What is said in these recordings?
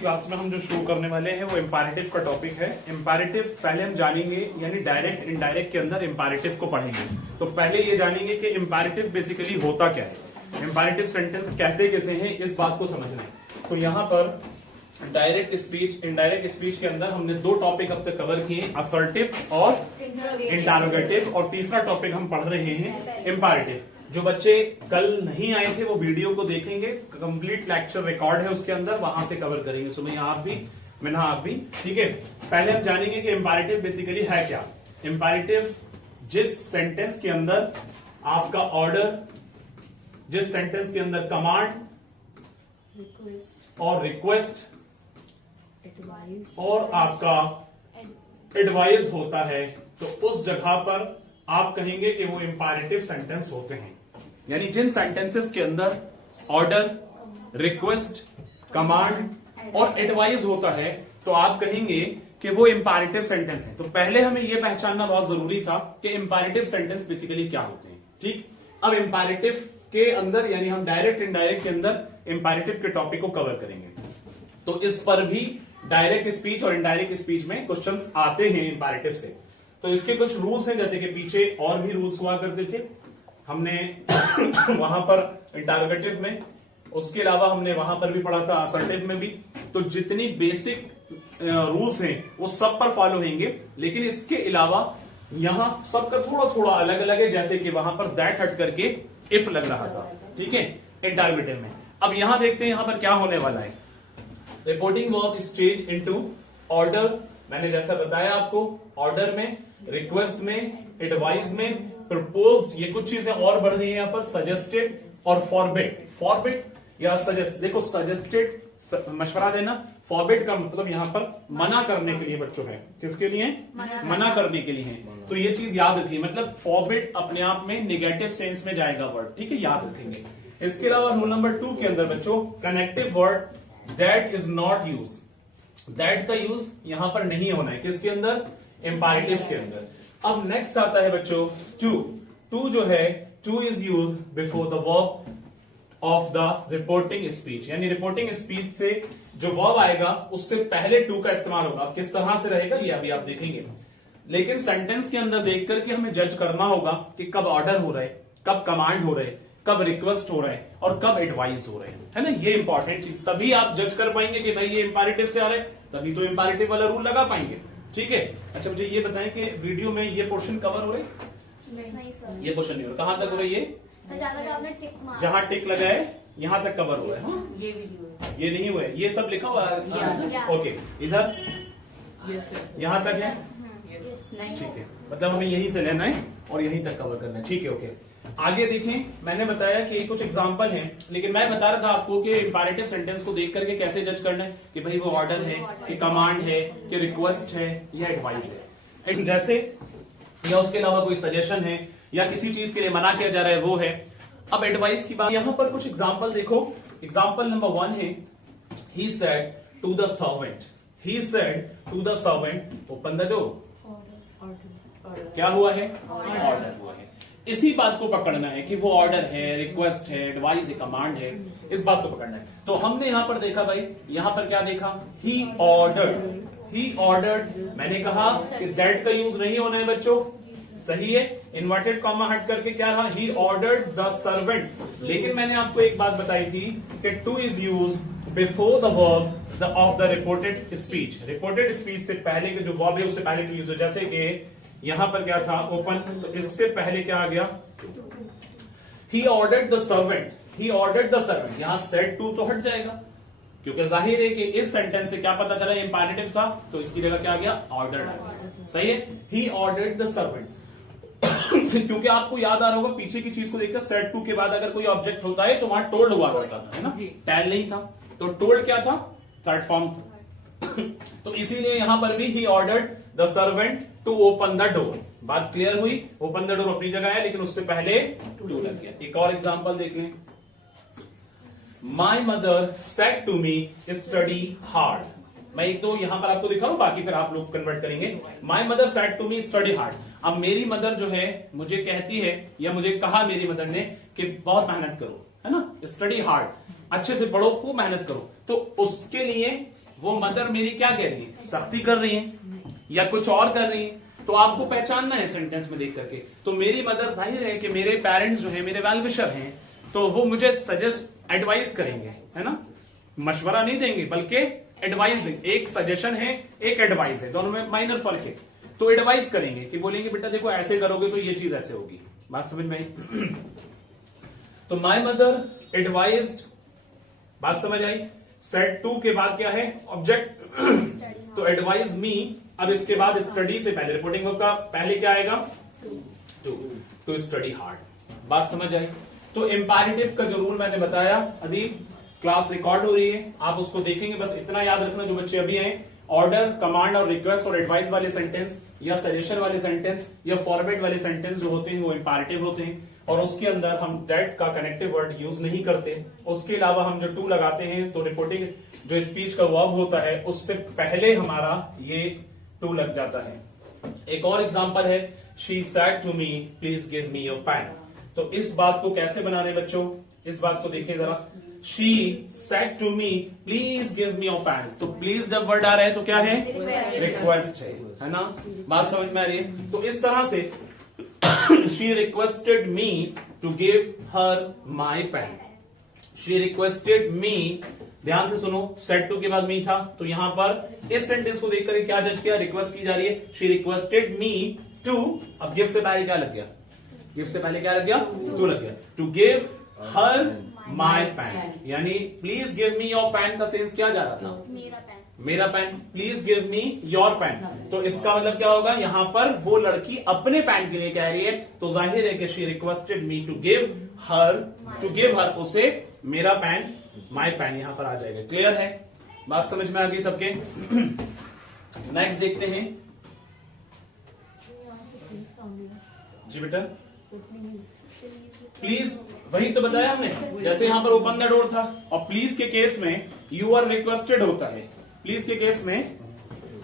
Class में हम जो शुरू करने वाले हैं वो इम्पैरेटिव का टॉपिक है। इम्पैरेटिव पहले हम जानेंगे, यानी डायरेक्ट इनडायरेक्ट के अंदर इम्पैरेटिव को पढ़ेंगे। तो पहले ये जानेंगे कि इम्पैरेटिव बेसिकली होता क्या है, इम्पैरेटिव सेंटेंस कहते कैसे हैं, इस बात को समझना है। तो यहाँ पर डायरेक्ट स्पीच, इनडायरेक्ट स्पीच के अंदर हमने दो टॉपिक अब तक कवर किए, असर्टिव और इंटरोगेटिव, और तीसरा टॉपिक हम पढ़ रहे हैं इम्पैरेटिव। जो बच्चे कल नहीं आए थे वो वीडियो को देखेंगे, कंप्लीट लेक्चर रिकॉर्ड है उसके अंदर, वहां से कवर करेंगे। सुमैया आप भी, मिन्हा आप भी, ठीक है। पहले हम जानेंगे कि इम्पैरेटिव बेसिकली है क्या। इम्पैरेटिव जिस सेंटेंस के अंदर आपका ऑर्डर, जिस सेंटेंस के अंदर कमांड और रिक्वेस्ट और आपका एडवाइस होता है, तो उस जगह पर आप कहेंगे कि वो इम्पैरेटिव सेंटेंस होते हैं। यानी जिन सेंटेंसेस के अंदर ऑर्डर, रिक्वेस्ट, कमांड और एडवाइस होता है, तो आप कहेंगे कि वो इम्पैरेटिव सेंटेंस है। तो पहले हमें यह पहचानना बहुत जरूरी था कि इम्पैरेटिव सेंटेंस बेसिकली क्या होते हैं, ठीक। अब इम्पैरेटिव के अंदर, यानी हम डायरेक्ट इनडायरेक्ट के अंदर इम्पैरेटिव के टॉपिक को कवर करेंगे। तो इस पर भी डायरेक्ट स्पीच और इनडायरेक्ट स्पीच में क्वेश्चंस आते हैं इम्पैरेटिव से। तो इसके कुछ रूल्स हैं, जैसे कि पीछे और भी रूल्स हुआ करते थे हमने वहां पर इंटरोगेटिव में, उसके अलावा हमने वहां पर भी पढ़ा था असर्टिव में भी। तो जितनी बेसिक रूल्स हैं वो सब पर फॉलो होंगे, लेकिन इसके अलावा यहां सबका थोड़ा थोड़ा अलग अलग है, जैसे कि वहां पर दैट हट करके इफ लग रहा था, ठीक है, इंटरोगेटिव में। अब यहां देखते हैं यहां पर क्या होने वाला है। Reporting verb is change into order. मैंने जैसा बताया आपको, ऑर्डर में, रिक्वेस्ट में, एडवाइस में, प्रपोज्ड, ये कुछ चीजें और बढ़ रही है यहाँ पर, सजेस्टेड और फॉरबिड। फॉरबिड या सजेस्ट, देखो सजेस्टेड मशवरा देना, फॉरबिड का मतलब यहाँ पर मना करने के लिए बच्चों है। किसके लिए? मना करने के लिए है। तो ये चीज याद रखिए, मतलब फॉरबिड अपने आप में निगेटिव सेंस में जाएगा वर्ड, ठीक है, याद रखेंगे। इसके अलावा रूल नंबर 2 के अंदर बच्चों, connective word that is not use, that का यूज यहां पर नहीं होना है। किसके अंदर? इम्पैरेटिव के अंदर। अब नेक्स्ट आता है बच्चों टू। टू जो है, two is use before the verb of the reporting speech, यानी रिपोर्टिंग स्पीच से जो वर्ब आएगा उससे पहले टू का इस्तेमाल होगा। अब किस तरह से रहेगा ये अभी आप देखेंगे, लेकिन सेंटेंस के अंदर देख करके हमें जज करना होगा कि कब ऑर्डर हो रहा है, कब कमांड हो रहा है, कब रिक्वेस्ट हो रहा है और कब एडवाइस हो रहा है ना। ये इंपॉर्टेंट चीज, तभी आप जज कर पाएंगे कि भाई ये इंपैरेटिव से आ रहा है, तभी तो इंपैरेटिव वाला रूल लगा पाएंगे, ठीक है। अच्छा मुझे ये बताएं कि वीडियो में ये पोर्शन कवर हो रहा है? नहीं सर, ये पोर्शन नहीं हो रहा। कहां तक हो रही है? जहां टिक लगा है यहां तक कवर हुआ है। हाँ? ये नहीं हुआ है, ये सब लिखा हुआ है। ओके, इधर यहां तक है, ठीक है, मतलब हमें यहीं से लेना है और यहीं तक कवर करना है, ठीक है। ओके, आगे देखें, मैंने बताया कि कुछ एग्जांपल हैं, लेकिन मैं बता रहा था आपको कि इंपैरेटिव सेंटेंस को देख करके कैसे जज करना है कि भाई वो ऑर्डर है, कि कमांड है, कि रिक्वेस्ट है या एडवाइस है, जैसे, या उसके अलावा कोई सजेशन है या किसी चीज के लिए मना किया जा रहा है वो है। अब एडवाइस की बात, यहां पर कुछ एग्जाम्पल देखो। एग्जाम्पल नंबर 1 है, he said to the servant, he said to the servant open the door. क्या हुआ है? ऑर्डर हुआ है। इसी बात को पकड़ना है कि वो ऑर्डर है, रिक्वेस्ट है, एडवाइस है, कमांड है, इस बात को पकड़ना है। तो हमने यहां पर देखा भाई, यहां पर क्या देखा? He ordered, he ordered. मैंने कहा कि दैट का यूज नहीं होना है बच्चों, सही है। इन्वर्टेड कॉमा हट करके क्या रहा? ही ऑर्डर्ड द सर्वेंट। लेकिन मैंने आपको एक बात बताई थी कि two is use before the verb of the reported speech. Reported speech से पहले के जो वर्ब है उससे पहले टू यूज हो। जैसे कि यहां पर क्या था? ओपन, तो इससे पहले क्या आ गया? ही ordered the servant, he ordered the servant. यहां सेड टू तो हट जाएगा, क्योंकि जाहिर है कि इस सेंटेंस से क्या पता चला इंपैरेटिव था, तो इसकी जगह क्या आ गया? ऑर्डर्ड आ गया, सही है। ही ऑर्डर्ड द सर्वेंट क्योंकि आपको याद आ रहा होगा पीछे की चीज को देखकर, सेड टू के बाद अगर कोई ऑब्जेक्ट होता है तो वहां टोल्ड हुआ करता था, है ना, टेल नहीं था। तो टोल्ड क्या था? थर्ड फॉर्म था। तो इसीलिए यहां पर भी he ordered the servant to open the door. बात क्लियर हुई? ओपन द डोर अपनी जगह है, लेकिन उससे पहले टू लग गया। एक और एग्जांपल देख लें। My mother said to me study hard. मैं एक दो यहां पर आपको दिखा रहा हूं, बाकी फिर आप लोग कन्वर्ट करेंगे। My mother said to me study hard. अब मेरी मदर जो है मुझे कहती है, या मुझे कहा मेरी मदर ने कि बहुत मेहनत करो, है ना, स्टडी हार्ड, अच्छे से पढ़ो, खूब मेहनत करो। तो उसके लिए वो मदर मेरी क्या कह रही है, सख्ती कर रही है या कुछ और कर रही है, तो आपको पहचानना है सेंटेंस में देख करके। तो मेरी मदर, जाहिर है कि मेरे पेरेंट्स जो है मेरे वेल विशर हैं, तो वो मुझे सजेस्ट एडवाइस करेंगे, है ना, मशवरा नहीं देंगे बल्कि एडवाइस देंगे। एक सजेशन है, एक एडवाइस है, दोनों में माइनर फर्क है। तो एडवाइस करेंगे कि बोलेंगे बेटा देखो ऐसे करोगे तो ये चीज ऐसे होगी। बात समझ में आई? तो माई मदर एडवाइज्ड, बात समझ आई? सेट टू के बाद क्या है, ऑब्जेक्ट। तो एडवाइज मी, अब इसके बाद स्टडी से पहले, रिपोर्टिंग का पहले क्या आएगा, टू स्टडी हार्ड। बात समझ आई? तो इंपैरेटिव का जो रूल मैंने बताया, अभी क्लास रिकॉर्ड हो रही है, आप उसको देखेंगे। बस इतना याद रखना जो बच्चे अभी हैं, ऑर्डर, कमांड और रिक्वेस्ट और एडवाइस वाले सेंटेंस या सजेशन वाले सेंटेंस या फॉरवर्ड वाले सेंटेंस जो होते हैं वो इंपैरेटिव होते हैं, और उसके अंदर हम दैट का कनेक्टिव वर्ड यूज नहीं करते। उसके अलावा हम जो टू लगाते हैं तो रिपोर्टिंग जो स्पीच का वर्ब होता है उससे पहले हमारा ये टू लग जाता है। एक और एग्जांपल है, she said to me please give me your pen. तो इस बात को कैसे बना रहे बच्चों, इस बात को देखिए जरा। She said to me please give me your pen, तो प्लीज जब वर्ड आ रहा है तो क्या है, रिक्वेस्ट है ना। बात समझ में आ रही है? तो इस तरह से she requested me to give her my pen. She requested me, ध्यान से सुनो, सेट टू के बाद मी था, तो यहां पर इस सेंटेंस को देखकर क्या जज किया, रिक्वेस्ट की जा रही है। she requested me to, अब गिव से पहले क्या लग गया, गिव से पहले क्या लग गया, टू लग गया, to give her my pen, यानी please give me your pen का सेंस क्या जा रहा था, मेरा pen, please give me your pen. तो इसका मतलब क्या होगा, यहां पर वो लड़की अपने पेन के लिए कह रही है, तो जाहिर है कि she requested me to give her, उसे मेरा पेन, माय पेन यहां पर आ जाएगा। क्लियर है? बात समझ में आ गई सबके? नेक्स्ट देखते हैं जी बेटा। प्लीज, वही तो बताया हमने, जैसे यहां पर ओपन द डोर था, और प्लीज के केस में यू आर रिक्वेस्टेड होता है, प्लीज के केस में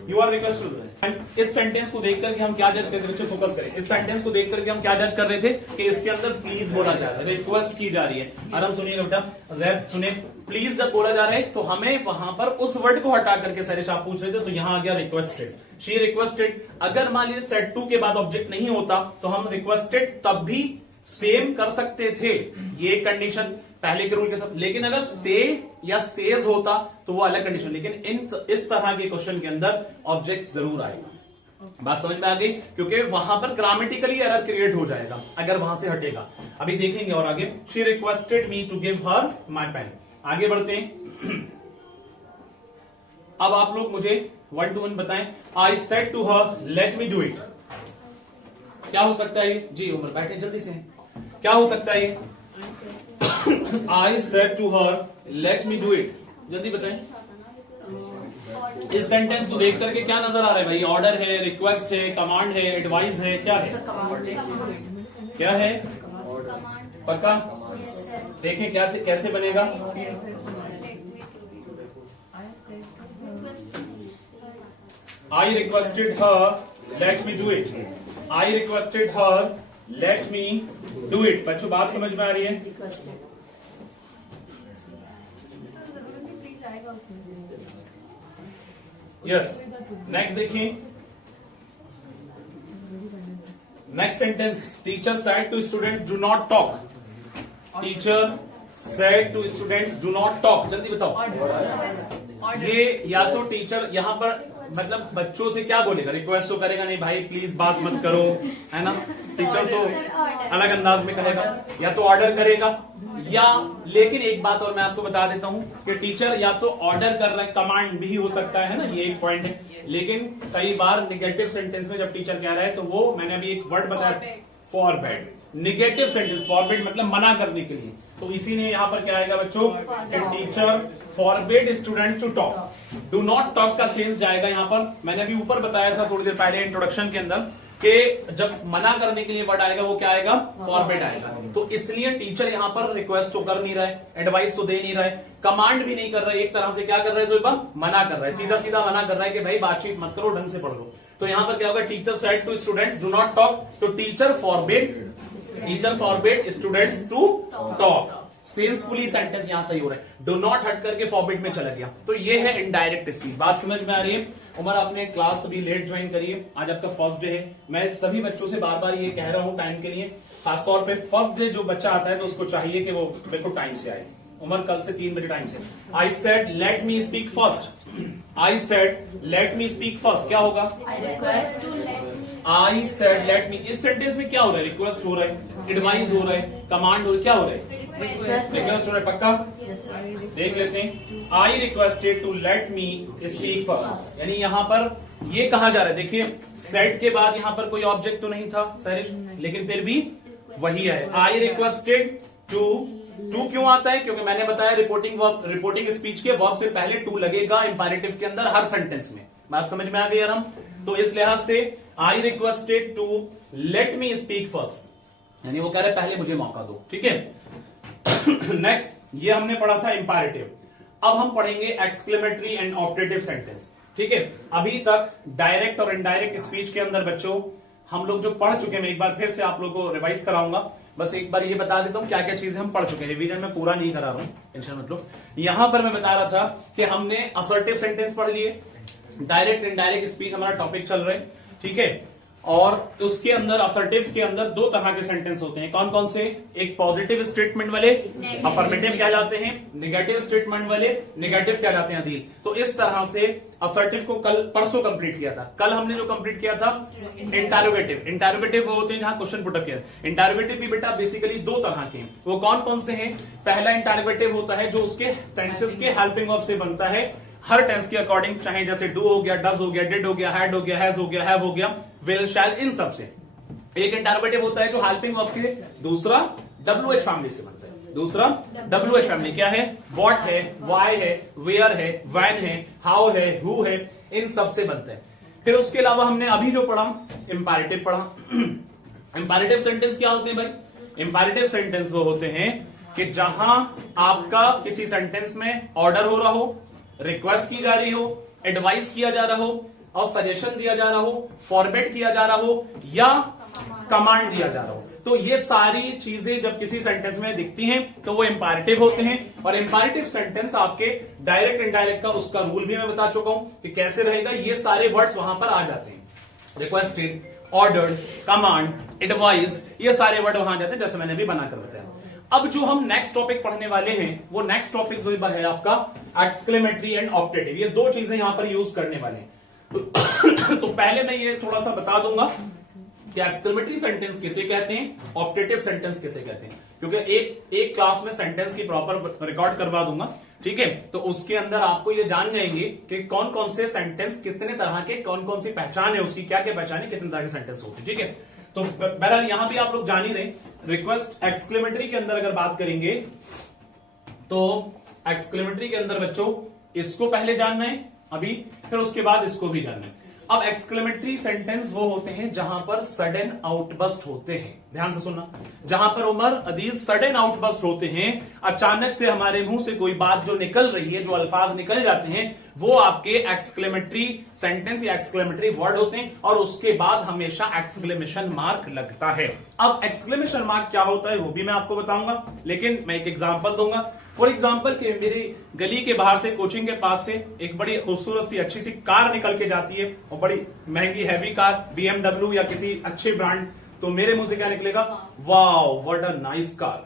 यू आर रिक्वेस्टेड होता है। इस सेंटेंस को देख करके हम क्या जज कर रहे थे, फोकस करें, इस सेंटेंस को देख करके हम क्या जज कर रहे थे कि इसके अंदर प्लीज बोला जा रहा है, रिक्वेस्ट की जा रही है। आराम सुनिएगा बेटा, जैद सुनिए, प्लीज जब बोला जा रहा है तो हमें वहां पर उस वर्ड को हटा करके सरेश आप पूछ रहे थे, तो यहां आ गया रिक्वेस्टेड, शी रिक्वेस्टेड। अगर मान लीजिए सेट टू के बाद ऑब्जेक्ट नहीं होता तो हम रिक्वेस्टेड तब भी सेम कर सकते थे, ये कंडीशन पहले के रूल के साथ। लेकिन अगर से या सेज होता तो वो अलग कंडीशन, लेकिन इस तरह के क्वेश्चन के अंदर ऑब्जेक्ट जरूर आएगा। बात समझ में आ गई? क्योंकि वहां पर ग्रामेटिकली एरर क्रिएट हो जाएगा अगर वहां से हटेगा। अभी देखेंगे और आगे, she requested me to give her my pen. आगे बढ़ते हैं। अब आप लोग मुझे 1 to 1 बताएं। I said to her let me do it, क्या हो सकता है ये? जी उमर बैठे जल्दी से, क्या हो सकता है ये? I said to her, let me do it. जल्दी बताएं। इस सेंटेंस को देख करके क्या नजर आ रहा है भाई? ऑर्डर है, रिक्वेस्ट है, कमांड है, एडवाइस है, क्या है? क्या है? पक्का? देखें क्या से कैसे बनेगा। I requested her, let me do it. I requested her, let me do it. बच्चों बात समझ में आ रही है? यस। नेक्स्ट देखिए, next sentence, teacher said to students do not talk. Teacher said to students do not talk, जल्दी बताओ। ये या तो टीचर यहां पर मतलब बच्चों से क्या बोलेगा, रिक्वेस्ट तो करेगा नहीं, भाई प्लीज बात मत करो, है ना। टीचर तो अलग अंदाज में कहेगा, या तो ऑर्डर करेगा, या लेकिन एक बात और मैं आपको बता देता हूं कि टीचर या तो ऑर्डर कर रहा है, कमांड भी हो सकता है ना, ये एक पॉइंट है। लेकिन कई बार निगेटिव सेंटेंस में जब टीचर कह रहा है तो वो, मैंने अभी एक वर्ड बताया, फॉरबिड। निगेटिव सेंटेंस, फॉरबिड मतलब मना करने के लिए, तो इसीलिए यहां पर क्या आएगा बच्चों, teacher forbid students to talk. Do not talk का सेंस जाएगा यहां पर। मैंने अभी ऊपर बताया था थोड़ी देर पहले इंट्रोडक्शन के अंदर कि जब मना करने के लिए वर्ड आएगा वो क्या आएगा, फॉरबिड आएगा। तो इसलिए टीचर यहां पर रिक्वेस्ट तो कर नहीं रहा है, एडवाइस तो दे नहीं रहा है, कमांड भी नहीं कर रहा है, एक तरह से क्या कर रहा है जोइबा, मना कर रहा है, सीधा सीधा मना कर रहा है कि भाई बातचीत मत करो, ढंग से पढ़ लो। तो यहां पर क्या होगा, teacher said to students do not talk, तो teacher forbid students to talk. Sensefully sentence यहां सही हो रहा है, डू नॉट हट करके फॉरबिड में चला गया। तो ये है इनडायरेक्ट स्पीच। बात समझ में आ रही है? उमर आपने क्लास अभी लेट ज्वाइन करी है, आज आपका फर्स्ट डे है। मैं सभी बच्चों से बार बार ये कह रहा हूं टाइम के लिए, खासतौर पे फर्स्ट डे जो बच्चा आता है तो उसको चाहिए कि वो बिल्कुल टाइम से आए। उमर कल से 3 बजे टाइम से। I said let me speak first, I said let me speak first, क्या होगा? I said let me. इस सेंटेंस में क्या हो रहा है? रिक्वेस्ट हो रहा है, एडवाइस हो रहा है, कमांड हो रहा है, क्या हो रहा है? रिक्वेस्ट हो रहा है। पक्का देख लेते हैं। I requested to let me speak first, यानी यहां पर ये कहा जा रहा है, देखिए सेड के बाद यहां पर कोई ऑब्जेक्ट तो नहीं था सरिश, लेकिन फिर भी वही है। आई रिक्वेस्टेड टू क्यों आता है? क्योंकि मैंने बताया रिपोर्टिंग स्पीच के वर्ब से पहले टू लगेगा इंपैरेटिव के अंदर हर सेंटेंस में। बात समझ में आ गई आराम? तो इस लिहाज से I requested to let me speak first, यानी वो कह रहे पहले मुझे मौका दो। ठीक है। नेक्स्ट, ये हमने पढ़ा था इंपैरेटिव। अब हम पढ़ेंगे एक्सक्लेमेटरी एंड ऑप्टेटिव सेंटेंस। ठीक है। अभी तक डायरेक्ट और इनडायरेक्ट स्पीच के अंदर बच्चों हम लोग जो पढ़ चुके हैं, मैं एक बार फिर से आप लोगों को रिवाइज कराऊंगा। बस एक बार ये बता देता हूं क्या क्या चीजें हम पढ़ चुके हैं, रिवीजन में पूरा नहीं करा रहा हूं, टेंशन मत लो। यहां पर मैं बता रहा था कि हमने असर्टिव सेंटेंस पढ़ लिए, डायरेक्ट इनडायरेक्ट स्पीच हमारा टॉपिक चल रहा है। ठीक है। और उसके अंदर असर्टिव के अंदर 2 तरह के सेंटेंस होते हैं। कौन कौन से? एक पॉजिटिव स्टेटमेंट वाले अफर्मेटिव कहलाते हैं, नेगेटिव स्टेटमेंट वाले नेगेटिव कहलाते हैं अधीर। तो इस तरह से असर्टिव को कल परसों कंप्लीट किया था। कल हमने जो कंप्लीट किया था इंटरोगेटिव। इंटरोगेटिव वो होते हैं जहां क्वेश्चन पुटअप किया। इंटरोगेटिव भी बेटा बेसिकली 2 तरह के हैं। वो कौन कौन से हैं? पहला इंटरोगेटिव होता है जो उसके टेंसेस के हेल्पिंग वर्ब से बनता है, हर टेंस के अकॉर्डिंग, चाहे जैसे डू हो गया, डज हो गया, डिड हो गया, हैड हो गया, हैज हो गया, हैव हो गया, विल, शैल, इन सब से। एक इंटरोगेटिव होता है जो हेल्पिंग वर्ब के, दूसरा WH फैमिली से बनता है। दूसरा WH फैमिली क्या है? व्हाट है, व्हाई है, वेयर है, व्हेन है, हाउ है, हु है, इन सब से बनता है। फिर उसके अलावा हमने अभी जो पढ़ा इंपैरेटिव पढ़ा। इंपैरेटिव सेंटेंस क्या होते हैं भाई? इंपैरेटिव सेंटेंस वो होते हैं कि जहां आपका किसी सेंटेंस में ऑर्डर हो रहा हो, रिक्वेस्ट की जा रही हो, एडवाइस किया जा रहा हो, और सजेशन दिया जा रहा हो, फॉरवर्ड किया जा रहा हो, या कमांड दिया जा रहा हो। तो ये सारी चीजें जब किसी सेंटेंस में दिखती हैं तो वो इंपैरेटिव होते हैं। और इंपैरेटिव सेंटेंस आपके डायरेक्ट इनडायरेक्ट का उसका रूल भी मैं बता चुका हूं कि कैसे रहेगा। ये सारे वर्ड्स वहां पर आ जाते हैं, रिक्वेस्टेड, ऑर्डर्ड, कमांड, एडवाइस, ये सारे वर्ड वहां आ जाते हैं, जैसे मैंने भी बनाकर बताया। अब जो हम नेक्स्ट टॉपिक पढ़ने वाले हैं वो नेक्स्ट टॉपिक जो है आपका एक्सक्लेमेटरी एंड ऑप्टेटिव। ये 2 चीजें यहां पर यूज करने वाले हैं। तो पहले मैं ये थोड़ा सा बता दूंगा कि एक्सक्लेमेटरी सेंटेंस किसे कहते हैं, ऑप्टेटिव सेंटेंस किसे कहते हैं, क्योंकि एक क्लास में सेंटेंस की प्रॉपर रिकॉर्ड करवा दूंगा। ठीक है। तो उसके अंदर आपको ये जान जाएंगे कि कौन कौन से सेंटेंस कितने तरह के, कौन कौन सी पहचान है उसकी, क्या क्या पहचान है, कितने तरह के सेंटेंस होते हैं। ठीक है। तो बहरहाल यहां भी आप लोग जान ही रहे। रिक्वेस्ट एक्सक्लेमेटरी के अंदर अगर बात करेंगे तो एक्सक्लेमेटरी के अंदर बच्चों इसको पहले जानना है अभी, फिर उसके बाद इसको भी जानना है। अब एक्सक्लेमेटरी सेंटेंस वो होते हैं जहां पर सडन आउटबस्ट होते हैं। ध्यान से सुनना, जहां पर उमर अदील सडन आउटबस्ट होते हैं, अचानक से हमारे मुंह से कोई बात जो निकल रही है, जो अल्फाज निकल जाते हैं, वो आपके एक्सक्लेमेटरी सेंटेंस या एक्सक्लेमेटरी वर्ड होते हैं। और उसके बाद हमेशा एक्सक्लेमेशन मार्क लगता है। अब एक्सक्लेमेशन मार्क क्या होता है वो भी मैं आपको बताऊंगा, लेकिन मैं एक एग्जांपल दूंगा। फॉर एग्जाम्पल कि मेरी गली के बाहर से, कोचिंग के पास से एक बड़ी खूबसूरत सी अच्छी सी कार निकल के जाती है, और बड़ी महंगी हैवी कार, BMW या किसी अच्छे ब्रांड, तो मेरे मुंह से क्या निकलेगा? Wow what a nice car.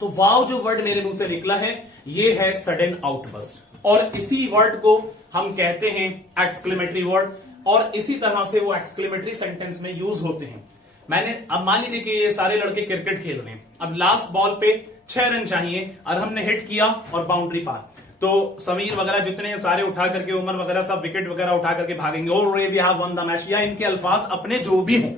तो वाओ जो वर्ड मेरे मुंह से निकला है ये है सडन आउटबर्स्ट, और इसी वर्ड को हम कहते हैं एक्सक्लेमेटरी वर्ड, और इसी तरह से वो एक्सक्लेमेटरी सेंटेंस में यूज होते हैं। मैंने अब मान लीजिए कि ये सारे लड़के क्रिकेट खेल रहे हैं, अब लास्ट बॉल पे 6 रन चाहिए और हमने हिट किया और बाउंड्री पार, तो समीर वगैरह जितने सारे उठा करके, उमर वगैरह सब विकेट वगैरह उठा करके भागेंगे, और we have won the match, या इनके अल्फाज अपने जो भी हों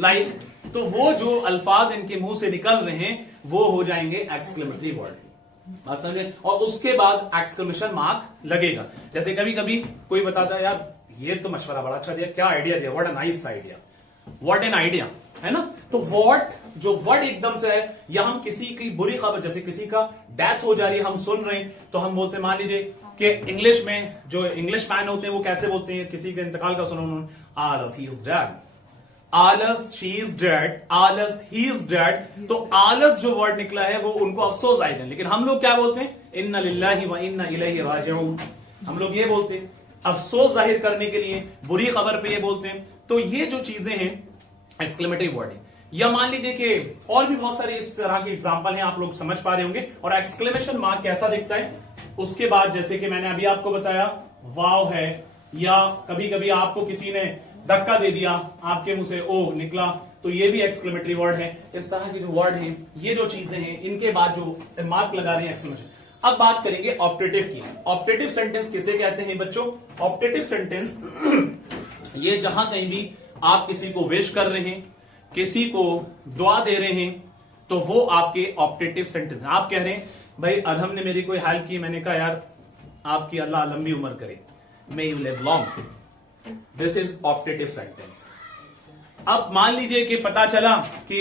लाइक, तो वो जो अल्फाज इनके मुंह से निकल रहे हैं वो हो जाएंगे एक्सक्लेमेटरी वर्ड। बात समझे? और उसके बाद एक्सक्लेमेशन मार्क लगेगा। जैसे कभी कभी कोई बताता है यार ये तो मशवरा बड़ा अच्छा दिया, क्या आइडिया दिया, what a nice idea, what an idea, है ना। तो व्हाट जो वर्ड एकदम से है, या हम किसी की बुरी खबर, जैसे किसी का डेथ हो जा रही है, हम सुन रहे हैं, तो हम बोलते हैं, मान लीजिए कि इंग्लिश में जो इंग्लिश मैन होते हैं वो कैसे बोलते हैं, किसी के इंतकाल का सुना उन्होंने, ही इज डेड, आलस शी इज डेड, आलस ही इज डेड। तो आलस जो वर्ड निकला है वो उनको अफसोस आएगा, लेकिन हम लोग क्या बोलते हैं, इन्ना लिल्लाहि व इन्ना इलैहि राजिऊन। हम लोग ये बोलते हैं अफसोस जाहिर करने के लिए, बुरी खबर पे ये बोलते हैं। तो ये जो चीजें हैं एक्सक्लेमेटरी वर्ड है। या मान लीजिए कि और भी बहुत सारे इस तरह के एग्जांपल हैं, आप लोग समझ पा रहे होंगे। और एक्सक्लेमेशन मार्क कैसा दिखता है, उसके बाद जैसे कि मैंने अभी आपको बताया वाव है, या कभी कभी आपको किसी ने धक्का दे दिया, आपके मुंह से ओ निकला, तो ये भी एक्सक्लेमेटरी वर्ड है। इस तरह के जो वर्ड हैं, ये जो चीजें हैं, इनके बाद जो मार्क लगा रहे हैं एक्सक्लेमेशन। अब बात करेंगे ऑप्टेटिव की। ऑप्टेटिव सेंटेंस किसे कहते हैं बच्चों? ऑप्टेटिव सेंटेंस ये जहां कहीं भी आप किसी को विश कर रहे हैं, किसी को दुआ दे रहे हैं, तो वो आपके ऑप्टेटिव सेंटेंस। आप कह रहे हैं भाई अधम ने मेरी कोई हेल्प की, मैंने कहा यार आपकी अल्लाह लंबी उम्र करे, may you live long. This is optative sentence. अब मान लीजिए कि पता चला कि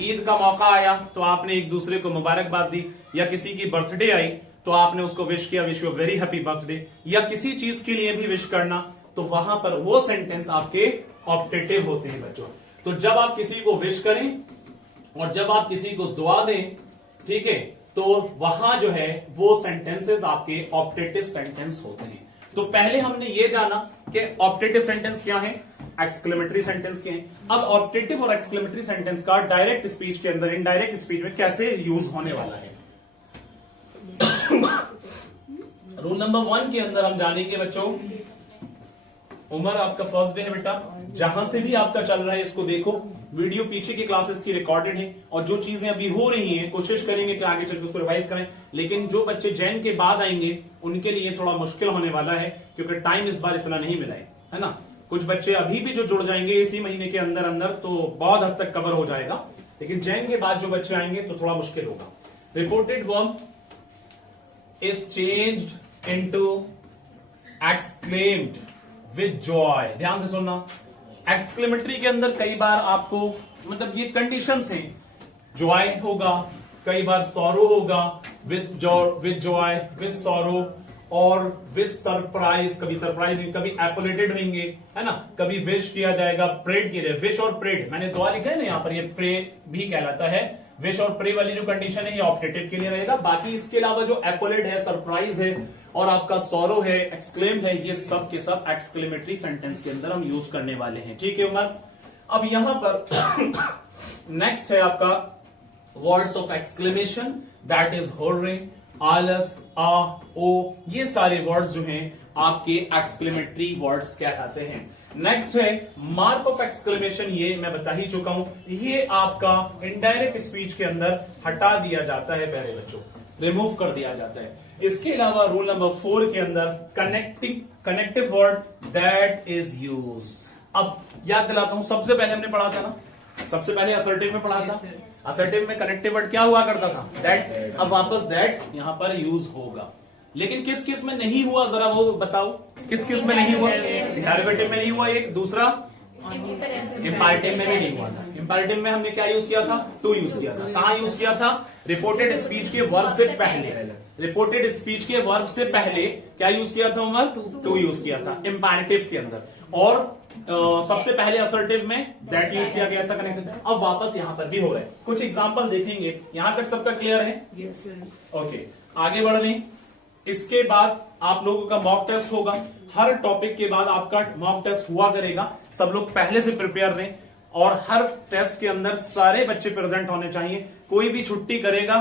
ईद का मौका आया तो आपने एक दूसरे को मुबारकबाद दी, या किसी की बर्थडे आई तो आपने उसको विश किया, wish you very happy birthday, या किसी चीज के लिए भी विश करना, तो वहां पर वो सेंटेंस आपके ऑप्टेटिव होते हैं बच्चों। तो जब आप किसी को विश करें और जब आप किसी को दुआ दें, ठीक है, तो वहां जो है वो सेंटेंसेस आपके ऑप्टेटिव सेंटेंस होते हैं। तो पहले हमने ये जाना कि ऑप्टेटिव सेंटेंस क्या है, एक्सक्लेमेटरी सेंटेंस क्या है। अब ऑप्टेटिव और एक्सक्लेमेटरी सेंटेंस का डायरेक्ट स्पीच के अंदर, इनडायरेक्ट स्पीच में कैसे यूज होने वाला है। रूल नंबर 1 के अंदर हम जानेंगे बच्चों, उमर आपका फर्स्ट डे है बेटा, जहां से भी आपका चल रहा है इसको देखो, वीडियो पीछे की क्लासेस की रिकॉर्डेड है, और जो चीजें अभी हो रही हैं कोशिश करेंगे कि आगे चलकर उसको रिवाइज करें। लेकिन जो बच्चे जैन के बाद आएंगे उनके लिए थोड़ा मुश्किल होने वाला है, क्योंकि टाइम इस बार इतना नहीं मिला है ना। कुछ बच्चे अभी भी जो जुड़ जाएंगे इसी महीने के अंदर अंदर, तो बहुत हद तक कवर हो जाएगा, लेकिन जैन के बाद जो बच्चे आएंगे तो थोड़ा मुश्किल होगा। Reported verb is changed into exclaimed with Joy. ध्यान से सुनना, एक्सक्लेमेटरी के अंदर कई बार आपको मतलब ये कंडीशंस हैं, जॉय होगा, कई बार सॉरो होगा, विद जॉय, विद सॉरो, और विद सरप्राइज। कभी सरप्राइज, कभी एपोलेटेड होंगे, है ना, कभी विश किया जाएगा, प्रेड किया जाएगा। विश और प्रेड मैंने दुआ लिखा है ना यहाँ पर, ये प्रे भी कहलाता है। विश और प्रे वाली जो कंडीशन है ये ऑप्टेटिव के लिए रहेगा। बाकी इसके अलावा जो एपोलेट है, सरप्राइज है, और आपका सॉरो है, एक्सक्लेम्ड है, ये सब के सब एक्सक्लेमेटरी सेंटेंस के अंदर हम यूज करने वाले हैं। ठीक है उमर। अब यहां पर नेक्स्ट है आपका words of exclamation, that is hurray, alas, ah, ओ, ये सारे वर्ड्स जो हैं आपके एक्सक्लेमेटरी वर्ड्स कहलाते हैं। नेक्स्ट है मार्क ऑफ एक्सक्लेमेशन, ये मैं बता ही चुका हूं, ये आपका इनडायरेक्ट स्पीच के अंदर हटा दिया जाता है, पहले बच्चों रिमूव कर दिया जाता है। इसके अलावा रूल नंबर 4 के अंदर connective word that is use. अब याद दिलाता हूं, सबसे पहले हमने पढ़ा था ना, सबसे पहले असर्टिव में पढ़ा था, असर्टिव में कनेक्टिव वर्ड क्या हुआ करता था, दैट। अब वापस दैट यहां पर यूज होगा, लेकिन किस किस में नहीं हुआ जरा वो बताओ, किस किस में नहीं हुआ? इंटरोगेटिव में नहीं हुआ, एक दूसरा इंपैरेटिव में भी नहीं हुआ था। इंपैरेटिव में हमने क्या यूज किया था, टू यूज किया था। कहां यूज किया था? रिपोर्टेड स्पीच के वर्ब से पहले, रिपोर्टेड स्पीच के वर्ब से पहले क्या यूज किया था उमर? टू यूज किया था इंपैरेटिव के अंदर, और सबसे पहले असर्टिव में दैट यूज किया गया था कनेक्टेड। अब वापस यहां पर भी हो रहा है। कुछ एग्जांपल देखेंगे, यहां तक सबका क्लियर है? ओके, आगे बढ़ लें। इसके बाद आप लोगों का मॉक टेस्ट होगा, हर टॉपिक के बाद आपका मॉक टेस्ट हुआ करेगा। सब लोग पहले से प्रिपेयर रहें, और हर टेस्ट के अंदर सारे बच्चे प्रेजेंट होने चाहिए। कोई भी छुट्टी करेगा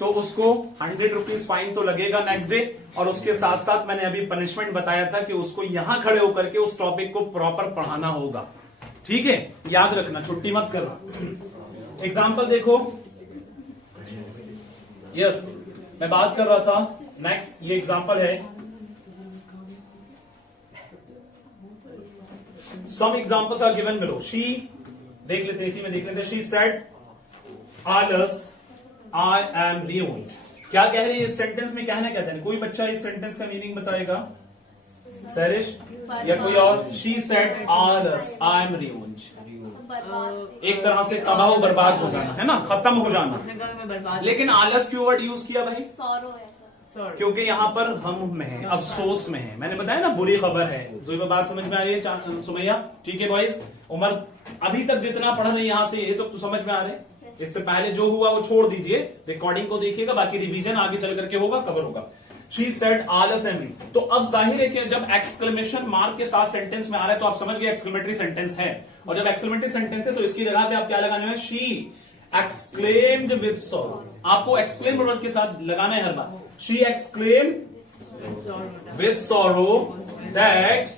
तो उसको 100 रुपीज फाइन तो लगेगा नेक्स्ट डे, और उसके साथ साथ मैंने अभी पनिशमेंट बताया था कि उसको यहां खड़े होकर के उस टॉपिक को प्रॉपर पढ़ाना होगा। ठीक है, याद रखना, छुट्टी मत करना। एग्जाम्पल देखो, यस मैं बात कर रहा था, नेक्स्ट ये एग्जाम्पल है, some examples are given below. She, देख लेते इसी में देख लेते। शी सेड आलस आई एम रियून्ड। क्या कह रही है इस सेंटेंस में, कहना क्या चाह रही? कोई बच्चा इस सेंटेंस का मीनिंग बताएगा? सरिश या कोई और? शी सेड आलस आई एम रियून्ड, एक तरह से तबाह बर्बाद हो जाना, है ना, खत्म हो जाना। लेकिन आलस क्यों वर्ड यूज किया भाई? क्योंकि यहाँ पर हम में है, अफसोस में है। मैंने बताया ना बुरी खबर है। जो बात समझ में आ रही है सुमैया? ठीक है बॉयज। उमर अभी तक जितना पढ़ रहे यहाँ से ये तो समझ में आ रहे हैं। इससे पहले जो हुआ वो छोड़ दीजिए, रिकॉर्डिंग को देखिएगा, बाकी रिवीजन आगे चल करके होगा, कवर होगा। She said all assembly. तो अब जाहिर है कि जब एक्सक्लेमेशन मार्क के साथ सेंटेंस में आ रहा है तो आप समझ गए एक्सक्लेमेटरी सेंटेंस है। और जब एक्सक्लेमेटरी सेंटेंस है तो इसकी जगह पे आप क्या लगाने हैं? She exclaimed with sorrow. आपको एक्सक्लेम वर्ड के साथ लगाना है हर बार। She exclaimed with sorrow that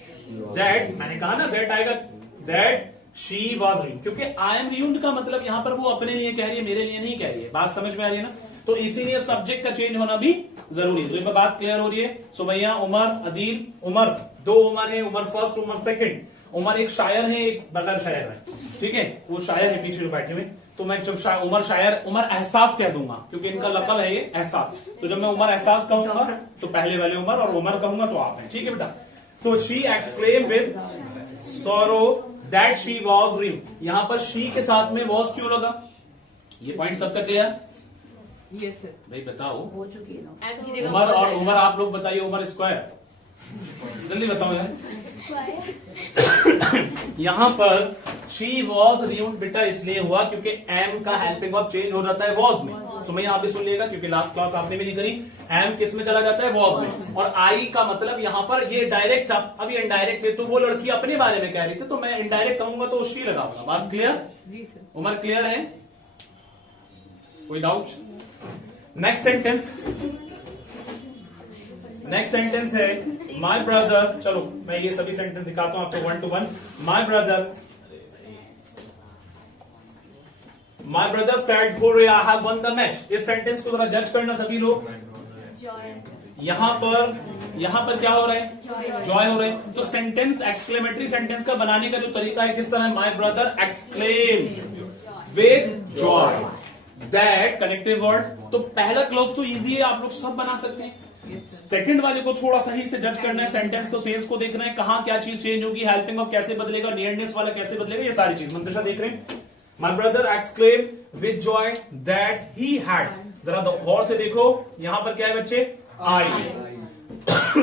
मैंने कहा ना दैट आएगा, दैट शी वॉज रूइंड, क्योंकि आई एम रूइंड का मतलब यहां पर वो अपने लिए कह रही है, मेरे लिए नहीं कह रही है। बात समझ में आ रही है ना? तो इसीलिए सब्जेक्ट का चेंज होना भी जरूरी है। जो बात क्लियर हो रही है? सुमैया, उमर, अदील, उमर, दो उमर है, उमर फर्स्ट, उमर सेकंड। उमर एक शायर है, एक बगैर शायर है। ठीक है, वो शायर है पीछे बैठे हुए। तो मैं जब उमर शायर, उमर एहसास कह दूंगा क्योंकि इनका लक़ब है ये एहसास। तो जब मैं उमर एहसास कहूंगा तो पहले वाले उमर, और उमर कहूंगा तो आप हैं। ठीक है बेटा? तो she exclaim with sorrow that she was read. यहां पर शी के साथ में वॉज क्यों लगा? ये पॉइंट सबका क्लियर? Yes sir. भाई बताओ। हो चुकी है ना। उमर और उमर आप लोग बताइए। उमर स्क्वायर, जल्दी बताओ यार। यहां पर शी वॉज रियूड बेटा इसलिए हुआ क्योंकि एम का हेल्पिंग वर्ब चेंज हो जाता है वॉज में। सुमैया आप भी सुन लिएगा क्योंकि लास्ट क्लास आपने भी नहीं करी। एम किस में चला जाता है? वॉज में। और आई का मतलब यहां पर ये डायरेक्ट था, अभी इनडायरेक्ट है। तो वो लड़की अपने बारे में कह रही थी तो मैं इनडायरेक्ट कहूंगा तो शी लगाऊंगा। बात क्लियर? जी सर। उमर क्लियर है? कोई doubt? Next sentence, next sentence है माई ब्रदर। चलो मैं ये सभी सेंटेंस दिखाता हूं आपको 1 to 1। My brother said I have won the match. इस सेंटेंस को जरा जज करना सभी लोग। यहां पर क्या हो रहा है? जॉय हो रहा है। तो सेंटेंस एक्सक्लेमेटरी सेंटेंस का बनाने का जो तरीका है किस तरह? My brother exclaim with Joy that connective word. तो पहला क्लोज तो इजी है, आप लोग सब बना सकते हैं। सेकंड वाले को थोड़ा सही से जज करना है, सेंटेंस को सेंस को देखना है, कहां क्या चीज चेंज होगी, हेल्पिंग ऑफ कैसे बदलेगा, नियरनेस वाला कैसे बदलेगा, ये सारी चीज मंत्रिशा देख रहे हैं। My brother exclaim with Joy that he had. जरा गौर से देखो, यहां पर क्या है बच्चे? आई।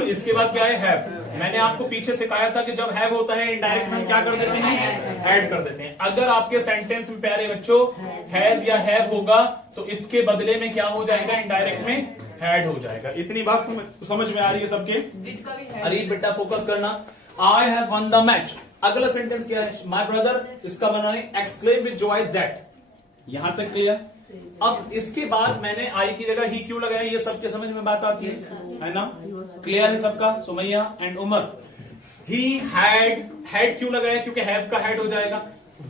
इसके बाद क्या है? हैव। मैंने आपको पीछे सिखाया था कि जब हैव होता है इनडायरेक्ट में क्या कर देते हैं? ऐड कर देते हैं। अगर आपके सेंटेंस में प्यारे बच्चों हैज या हैव होगा तो इसके बदले में क्या हो जाएगा? इनडायरेक्ट में ऐड हो जाएगा। इतनी बात समझ में आ रही है सबके? अरे बेटा फोकस करना। I have won the match. अगला सेंटेंस क्या है? माय ब्रदर, इसका बनाने एक्सक्लेम विद जॉय दैट। यहां तक क्लियर? अब इसके बाद मैंने आई की जगह ही क्यों लगाया? ये सबके समझ में बात आती है ना? क्लियर है सबका? Sumaiya and Umar. He had क्यों लगाया? क्योंकि हैव का हैड हो जाएगा।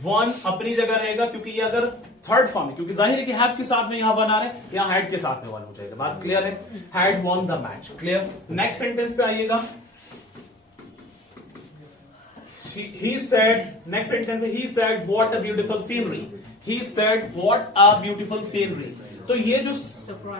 वन अपनी जगह रहेगा क्योंकि ये अगर थर्ड फॉर्म है, क्योंकि जाहिर है कि हैव के साथ में यहां वन आ रहा है, यहां हैड के साथ में वन हो जाएगा। बात क्लियर है? Had won the match. Clear? Next sentence पे आइएगा। ही सेड, नेक्स्ट सेंटेंस है he said what a beautiful scenery. He said what a beautiful scenery. तो ये जो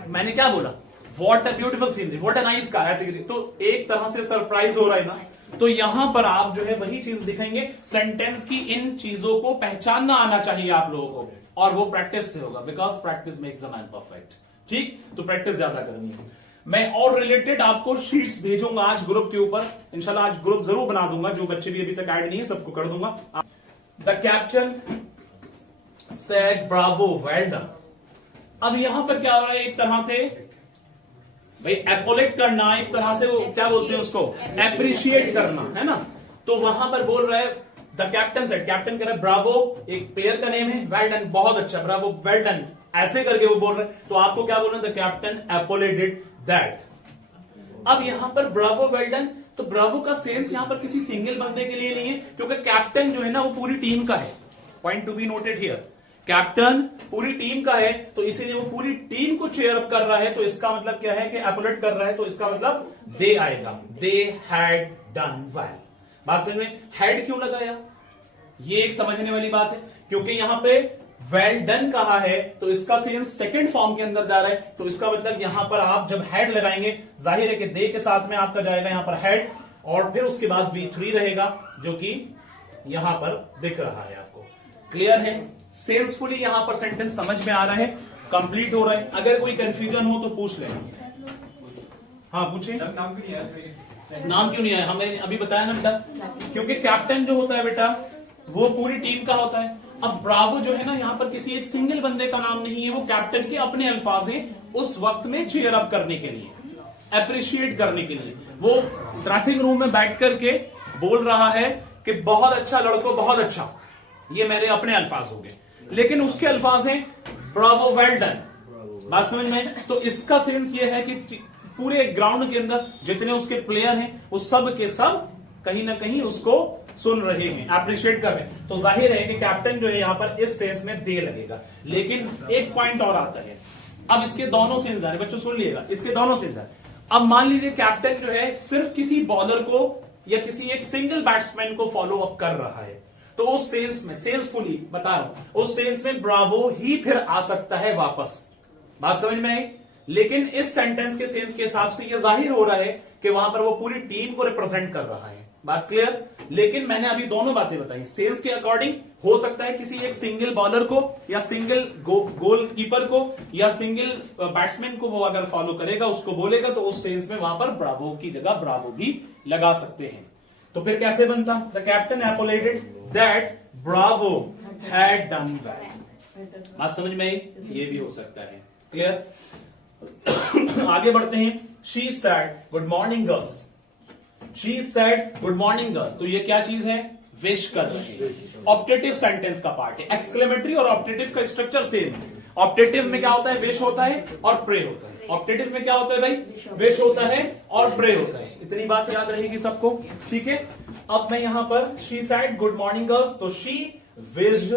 मैंने क्या बोला? What a beautiful scenery, what a nice car, ऐसे तो एक तरह से सरप्राइज हो रहा है ना। तो यहां पर आप जो है वही चीज दिखेंगे। सेंटेंस की इन चीजों को पहचानना आना चाहिए आप लोगों को, और वो प्रैक्टिस से होगा, because practice makes a man perfect. ठीक? तो प्रैक्टिस ज्यादा करनी है। मैं और रिलेटेड आपको शीट्स भेजूंगा आज ग्रुप के ऊपर। इंशाल्लाह आज ग्रुप जरूर बना दूंगा, जो बच्चे भी अभी तक ऐड नहीं है सबको कर दूंगा। The captain said Bravo well done. अब यहां पर क्या हो रहा है? एक तरह से भाई एपोलेट करना, एक तरह से वो क्या बोलते हैं उसको? एप्रिशिएट करना, है ना? तो वहां पर बोल रहा है द कैप्टन सेड, कैप्टन कह रहा है ब्रावो, एक प्लेयर का नेम है, वेल डन बहुत अच्छा, ब्रावो वेल डन, ऐसे करके वो बोल रहे हैं। तो आपको क्या बोलना? The captain applauded that. अब यहां पर ब्रावो वेल डन, तो ब्रावो का सेंस यहां पर किसी सिंगल बंदे के लिए नहीं है, क्योंकि कैप्टन जो है ना वो पूरी टीम का है। Point to be noted here. Captain पूरी टीम का है, तो इसीलिए वो पूरी टीम को चेयर अप कर रहा है। तो इसका मतलब क्या है कि एपोलेट कर रहा है, तो इसका मतलब दे आएगा। They had done well. बात समझ में? हैड क्यों लगाया? ये एक समझने वाली बात है, क्योंकि यहां पे वेल डन कहा है तो इसका सेंस सेकंड फॉर्म के अंदर जा रहा है। तो इसका मतलब यहां पर आप जब हैड लगाएंगे, जाहिर है कि दे के साथ में आपका जाएगा यहां पर हैड, और फिर उसके बाद V3 रहेगा, जो कि यहां पर दिख रहा है आपको। क्लियर है? सेंसफुली यहां पर सेंटेंस समझ में आ रहा है, कंप्लीट हो रहा है। अगर कोई कंफ्यूजन हो तो पूछ लेना। हाँ पूछे। नाम क्यों नहीं आया? नाम क्यों नहीं आया? हमें अभी बताया ना बेटा, क्योंकि कैप्टन जो होता है बेटा वो पूरी टीम का होता है। अब ब्रावो जो है ना, यहाँ पर किसी एक सिंगल बंदे का नाम नहीं है, वो कैप्टन के अपने अल्फाज हैं उस वक्त में चीयर अप करने के लिए, अप्रिशिएट करने के लिए। वो ड्रेसिंग रूम में बैठ करके बोल रहा है कि बहुत अच्छा लड़कों, बहुत अच्छा। ये मेरे अपने अल्फाज हो गए, लेकिन उसके अल्फाज हैं ब्रावो, वेल डन। बात समझ में? तो इसका सेंस ये है कि पूरे ग्राउंड के अंदर जितने उसके प्लेयर हैं वो सब के सब कहीं ना कहीं उसको सुन रहे हैं, अप्रिशिएट कर रहे हैं। तो जाहिर है कि कैप्टन जो है यहां पर इस सेंस में दे लगेगा। लेकिन एक पॉइंट और आता है, अब इसके दोनों सेंस आ रहे, बच्चों सुन लीजिएगा, इसके दोनों सेंस आ रहे। अब मान लीजिए कैप्टन जो है सिर्फ किसी बॉलर को या किसी एक सिंगल बैट्समैन को फॉलो अप कर रहा है, तो उस सेंस में, सेंसफुली बता रहा हूं, उस सेंस में ब्रावो ही फिर आ सकता है वापस। बात समझ में आई? लेकिन इस सेंटेंस के सेंस के हिसाब से यह जाहिर हो रहा है कि वहां पर वो पूरी टीम को रिप्रेजेंट कर रहा है। बात क्लियर? लेकिन मैंने अभी दोनों बातें बताई, सेंस के अकॉर्डिंग हो सकता है किसी एक सिंगल बॉलर को या सिंगल गोलकीपर को या सिंगल बैट्समैन को वो अगर फॉलो करेगा, उसको बोलेगा, तो उस सेंस में वहां पर ब्रावो की जगह ब्रावो भी लगा सकते हैं। तो फिर कैसे बनता? The captain applauded that bravo had done well. बात समझ में आई? ये भी हो सकता है। क्लियर? आगे बढ़ते हैं। She said good morning girls. She said good morning girl, तो ये क्या चीज है? विश कर रहे हैं। ऑप्टेटिव सेंटेंस का पार्ट है। एक्सक्लेमेटरी और ऑप्टेटिव का स्ट्रक्चर सेम है। ऑप्टेटिव में क्या होता है? विश होता है और प्रे होता है। ऑप्टेटिव में क्या होता है भाई? विश होता है और प्रे होता है। इतनी बात याद रहेगी सबको, ठीक है? अब मैं यहां पर she said good morning girls, तो she wished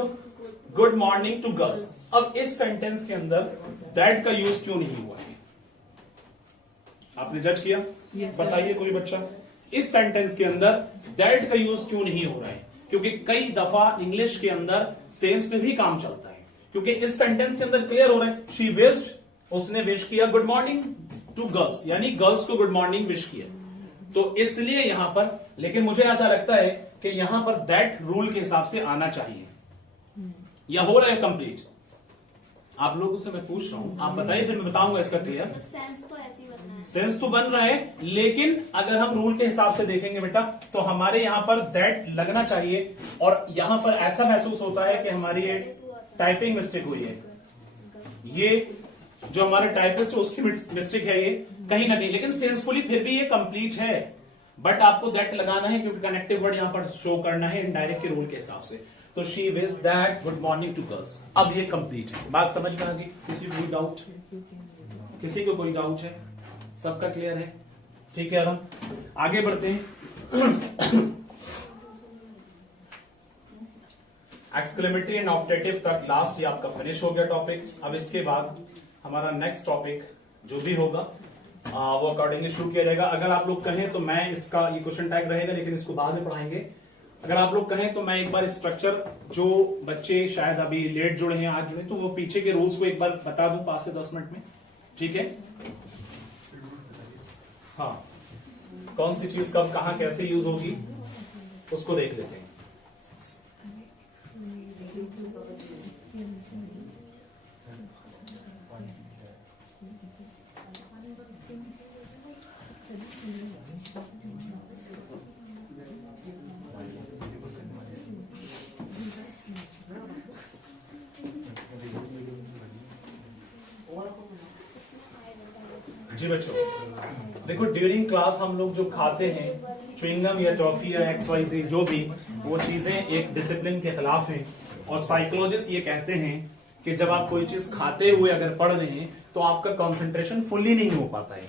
good morning to girls. अब इस सेंटेंस के अंदर दैट का यूज क्यों नहीं हुआ है? आपने जज किया? बताइए कोई बच्चा, इस सेंटेंस के अंदर दैट का यूज क्यों नहीं हो रहा है? क्योंकि कई दफा इंग्लिश के अंदर सेंस में भी काम चलता है। क्योंकि इस सेंटेंस के अंदर क्लियर हो रहा है, शी विश्ड, उसने विश किया गुड मॉर्निंग टू गर्ल्स, यानी गर्ल्स को गुड मॉर्निंग विश किया, तो इसलिए यहां पर, लेकिन मुझे ऐसा लगता है कि यहां पर दैट रूल के हिसाब से आना चाहिए। या हो रहा है कंप्लीट? आप लोगों से मैं पूछ रहा हूं, आप बताइए, फिर मैं बताऊंगा इसका क्लियर। सेंस तो ऐसे ही बनना है। सेंस तो बन रहा है, लेकिन अगर हम रूल के हिसाब से देखेंगे बेटा, तो हमारे यहां पर दैट लगना चाहिए, और यहां पर ऐसा महसूस होता है कि हमारी ये टाइपिंग मिस्टेक हुई है। ये जो हमारे टाइपिस्ट है उसकी मिस्टेक है ये कहीं ना कहीं, लेकिन सेंसफुली फिर भी ये कंप्लीट है। बट आपको दैट लगाना है क्योंकि कनेक्टिव वर्ड यहां पर शो करना है इनडायरेक्ट के रूल के हिसाब से। तो she wish that good morning to girls, अब ये कंप्लीट है। बात समझ में आ गई? किसी को कोई डाउट? किसी को कोई डाउट है? सबका क्लियर है? ठीक है, अब हम आगे बढ़ते हैं। एक्सक्लेमेटरी एंड ऑप्टेटिव तक लास्ट ये आपका फिनिश हो गया टॉपिक। अब इसके बाद हमारा नेक्स्ट टॉपिक जो भी होगा वो अकॉर्डिंगली शुरू किया जाएगा। अगर आप लोग कहें तो मैं इसका, ये क्वेश्चन टैग रहेगा लेकिन इसको बाद में पढ़ाएंगे। अगर आप लोग कहें तो मैं एक बार स्ट्रक्चर, जो बच्चे शायद अभी लेट जुड़े हैं, आज जुड़े, तो वो पीछे के रूल्स को एक बार बता दूं 5 से 10 मिनट में, ठीक है? हाँ, कौन सी चीज कब कहां कैसे यूज होगी उसको देख लेते हैं। जी बच्चों, देखो ड्यूरिंग क्लास हम लोग जो खाते हैं च्युइंगम या टॉफी या XYZ जो भी, वो चीजें एक डिसिप्लिन के खिलाफ हैं। और साइकोलॉजिस्ट ये कहते हैं कि जब आप कोई चीज खाते हुए अगर पढ़ रहे हैं तो आपका कंसंट्रेशन फुल्ली नहीं हो पाता है,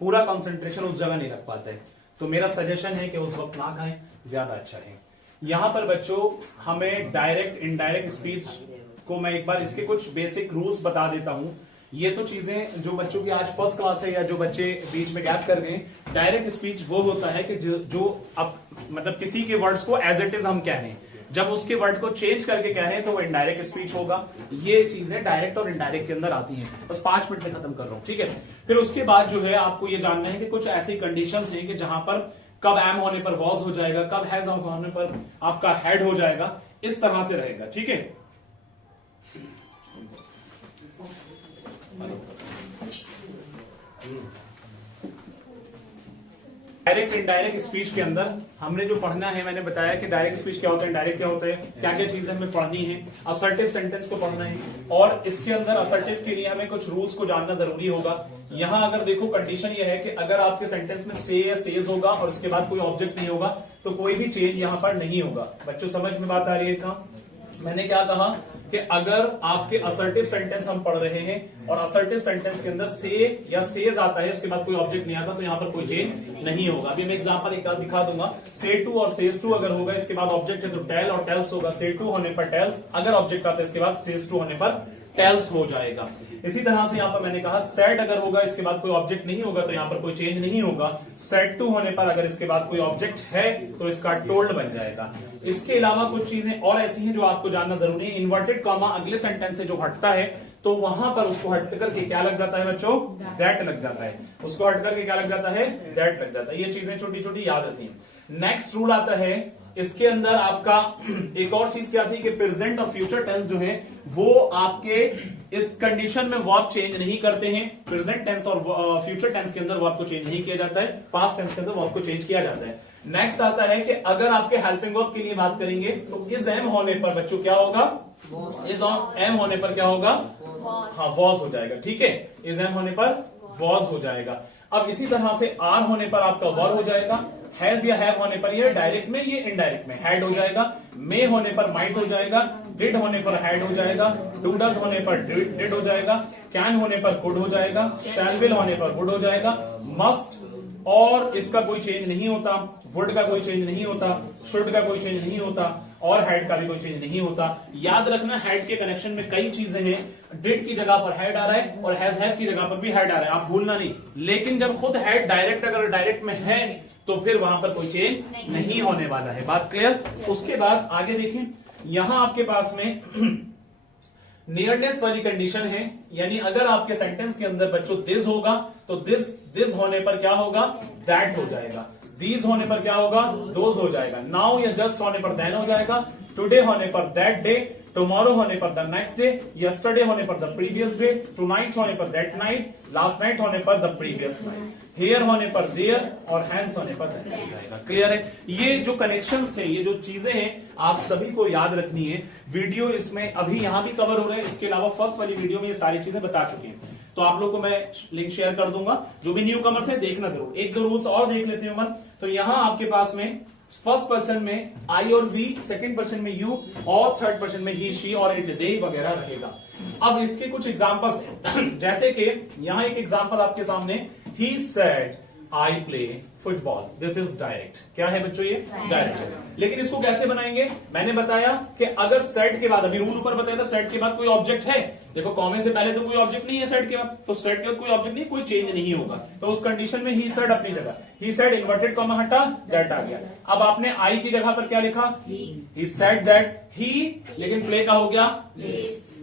पूरा कंसंट्रेशन उस जगह नहीं लग पाता है। तो मेरा सजेशन है कि उस वक्त ना खाएं, ज्यादा अच्छा है। यहां पर बच्चों हमें डायरेक्ट इनडायरेक्ट स्पीच को मैं एक बार इसके कुछ बेसिक रूल्स बता देता हूं। ये तो चीजें जो बच्चों की आज फर्स्ट क्लास है या जो बच्चे बीच में गैप कर गए, डायरेक्ट स्पीच वो होता है कि जो अब मतलब किसी के वर्ड्स को एज इट इज हम कह रहे हैं, जब उसके वर्ड को चेंज करके कह रहे हैं तो वो इनडायरेक्ट स्पीच होगा। ये चीजें डायरेक्ट और इनडायरेक्ट के अंदर आती हैं। बस 5 मिनट में खत्म कर रहा हूं, ठीक है? फिर उसके बाद जो है आपको ये जानना है कि कुछ ऐसी कंडीशंस हैं कि जहां पर कब एम होने पर वॉज हो जाएगा, कब हैज होने पर आपका हेड हो जाएगा, इस तरह से रहेगा, ठीक है? डायरेक्ट इनडायरेक्ट स्पीच के अंदर हमने जो पढ़ना है, मैंने बताया कि डायरेक्ट स्पीच क्या होता है, डायरेक्ट क्या होता है, क्या क्या चीजें हमें पढ़नी है, असर्टिव सेंटेंस को पढ़ना है, और इसके अंदर असर्टिव के लिए हमें कुछ रूल्स को जानना जरूरी होगा। यहां अगर देखो कंडीशन ये है कि अगर आपके सेंटेंस में से या सेज होगा और उसके बाद कोई ऑब्जेक्ट नहीं होगा तो कोई भी चेंज यहां पर नहीं होगा। बच्चों समझ में बात आ रही है क्या? मैंने क्या कहा कि अगर आपके असर्टिव सेंटेंस हम पढ़ रहे हैं और असर्टिव सेंटेंस के अंदर से या सेज आता है, उसके बाद कोई ऑब्जेक्ट नहीं आता, तो यहां पर कोई चेंज नहीं होगा। अभी मैं एग्जांपल एक दिखा दूंगा। से टू और सेज टू अगर होगा, इसके बाद ऑब्जेक्ट है तो टेल और टेल्स होगा। से टू होने पर टेल्स, अगर ऑब्जेक्ट आता है इसके बाद सेज टू होने पर टेल्स हो जाएगा। इसी तरह से यहां पर मैंने कहा सेड अगर होगा, इसके बाद कोई ऑब्जेक्ट नहीं होगा तो यहां पर कोई चेंज नहीं होगा। सेड टू होने पर अगर इसके बाद कोई ऑब्जेक्ट है तो इसका टोल्ड बन जाएगा। इसके अलावा कुछ चीजें और ऐसी हैं जो आपको जानना जरूरी है। इन्वर्टेड कॉमा अगले सेंटेंस से जो हटता है तो वहां पर उसको हट करके क्या लग जाता है बच्चों? दैट लग जाता है। उसको हट करके क्या लग जाता है? दैट लग जाता है। ये चीजें छोटी छोटी याद रखनी है। नेक्स्ट रूल आता है इसके अंदर आपका, एक और चीज क्या थी कि प्रेजेंट और फ्यूचर टेंस जो है वो आपके इस कंडीशन में वर्ब चेंज नहीं करते हैं। प्रेजेंट टेंस और फ्यूचर टेंस के अंदर वर्ब को चेंज नहीं किया जाता है, पास्ट टेंस के अंदर वर्ब को चेंज किया जाता है। नेक्स्ट आता है कि अगर आपके हेल्पिंग वर्ब के लिए बात करेंगे तो इज एम होने पर बच्चों क्या होगा? इज एम होने पर क्या होगा? हाँ, वॉज हो जाएगा। ठीक है, इज एम होने पर वॉज हो जाएगा। अब इसी तरह से आर होने पर आपका वर हो जाएगा। हैज या हैव होने पर ये डायरेक्ट में, ये इनडायरेक्ट में हैड हो जाएगा। मे होने पर माइट हो जाएगा। डिड होने पर हैड हो जाएगा। डू डज होने पर डिड हो जाएगा। कैन होने पर कुड हो जाएगा। शैल विल होने पर वुड हो जाएगा। मस्ट और इसका कोई चेंज नहीं होता। वुड का कोई चेंज नहीं होता। शुड का कोई चेंज नहीं होता और हैड का भी कोई चेंज नहीं होता। याद रखना हैड के कनेक्शन में कई चीजें हैं। डिड की जगह पर हैड आ रहा है और हैज हैव की जगह पर भी हैड आ रहा है, आप भूलना नहीं। लेकिन जब खुद हैड डायरेक्ट अगर डायरेक्ट में है तो फिर वहां पर कोई चेंज नहीं होने वाला है। बात क्लियर? उसके बाद आगे देखें, यहां आपके पास में नियरनेस वाली कंडीशन है, यानी अगर आपके सेंटेंस के अंदर बच्चों दिस होगा तो दिस होने पर क्या होगा? दैट हो जाएगा। दीज होने पर क्या होगा? दोज हो जाएगा। नाउ या जस्ट होने पर देन हो जाएगा। टुडे होने पर दैट डे। टुमारो होने पर द नेक्स्ट डे। यस्टरडे होने पर द प्रीवियस डे। टुनाइट होने पर दैट नाइट। लास्ट नाइट होने पर द प्रीवियस नाइट। हियर होने पर देयर और हैंड्स होने पर दैट्स हो जाएगा। क्लियर है? ये जो कनेक्शंस हैं, ये जो चीजें हैं, आप सभी को याद रखनी है। वीडियो इसमें अभी यहां भी कवर हो रहा है, इसके अलावा फर्स्ट वाली वीडियो में ये सारी चीजें बता चुके हैं। तो आप लोग को मैं लिंक शेयर कर दूंगा, जो भी न्यू कमर्स है देखना जरूर। एक दो रूल्स और देख लेते हैं उमर। तो यहां आपके पास में फर्स्ट पर्सन में आई और वी, सेकंड पर्सन में यू और थर्ड पर्सन में ही, शी और इट, दे वगैरह रहेगा। अब इसके कुछ एग्जांपल्स हैं जैसे कि यहां एक एग्जांपल आपके सामने, he said I play football. This is direct. क्या है बच्चों? ये डायरेक्ट। लेकिन इसको कैसे बनाएंगे? मैंने बताया कि अगर सेड के बाद, अभी रूल ऊपर बताया था, सेड के बाद कोई ऑब्जेक्ट है, देखो कॉमे से पहले तो कोई ऑब्जेक्ट नहीं है सेड के बाद, तो सेड के बाद कोई ऑब्जेक्ट नहीं, कोई चेंज नहीं होगा। तो उस कंडीशन में ही सेड अपनी जगह, ही सेड इन्वर्टेड कॉमा हटा, दैट आ गया। अब आपने आई की जगह पर क्या लिखा? ही सेड दैट ही, लेकिन प्ले का हो गया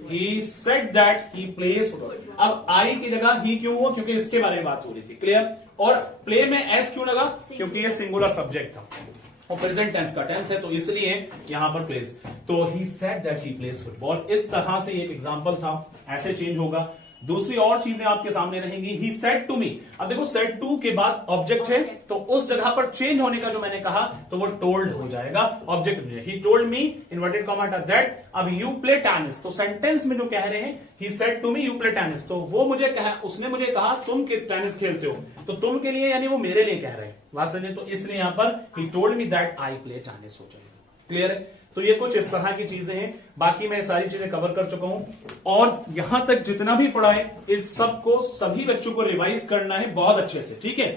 he said that he plays football. अब आई की जगह ही क्यों हुआ? क्योंकि इसके बारे में बात हो रही थी। क्लियर? और प्ले में एस क्यों लगा? क्योंकि ये सिंगुलर सब्जेक्ट था और प्रेजेंट टेंस का टेंस है, तो इसलिए यहां पर प्लेज। तो he said that he plays football. इस तरह से एक एग्जांपल था, ऐसे चेंज होगा। दूसरी और चीजें आपके सामने रहेंगी। He said to me. अब देखो सेड टू के बाद ऑब्जेक्ट है, तो उस जगह पर चेंज होने का जो मैंने कहा तो वो टोल्ड हो जाएगा, ऑब्जेक्ट नहीं है। He told me inverted comma that. अब यू प्ले टेनिस, तो सेंटेंस में जो कह रहे हैं he said to me you play tennis, तो वो मुझे कहा, उसने मुझे कहा तुम टेनिस खेलते हो, तो तुम के लिए यानी वो मेरे लिए कह रहे हैं, बात समझे? तो इसलिए यहां पर ही told me that I play tennis हो जाएगा। क्लियर है? तो ये कुछ इस तरह की चीजें हैं। बाकी मैं सारी चीजें कवर कर चुका हूं और यहां तक जितना भी पढ़ा है इन सबको सभी बच्चों को रिवाइज करना है बहुत अच्छे से। ठीक है?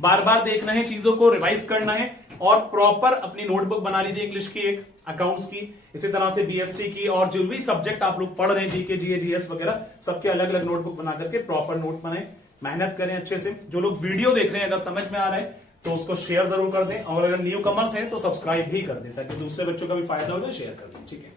बार बार देखना है, चीजों को रिवाइज करना है और प्रॉपर अपनी नोटबुक बना लीजिए इंग्लिश की, एक अकाउंट्स की, इसी तरह से बीएसटी की, और जो भी सब्जेक्ट आप लोग पढ़ रहे हैं, जीके, जीए, जीएस वगैरह, सबके अलग अलग नोटबुक बना करके प्रॉपर नोट बनाए, मेहनत करें अच्छे से। जो लोग वीडियो देख रहे हैं अगर समझ में आ रहा है तो उसको शेयर जरूर कर दें, और अगर न्यू कमर्स है तो सब्सक्राइब भी कर दें ताकि दूसरे बच्चों का भी फायदा हो जाए, शेयर कर दें। ठीक है?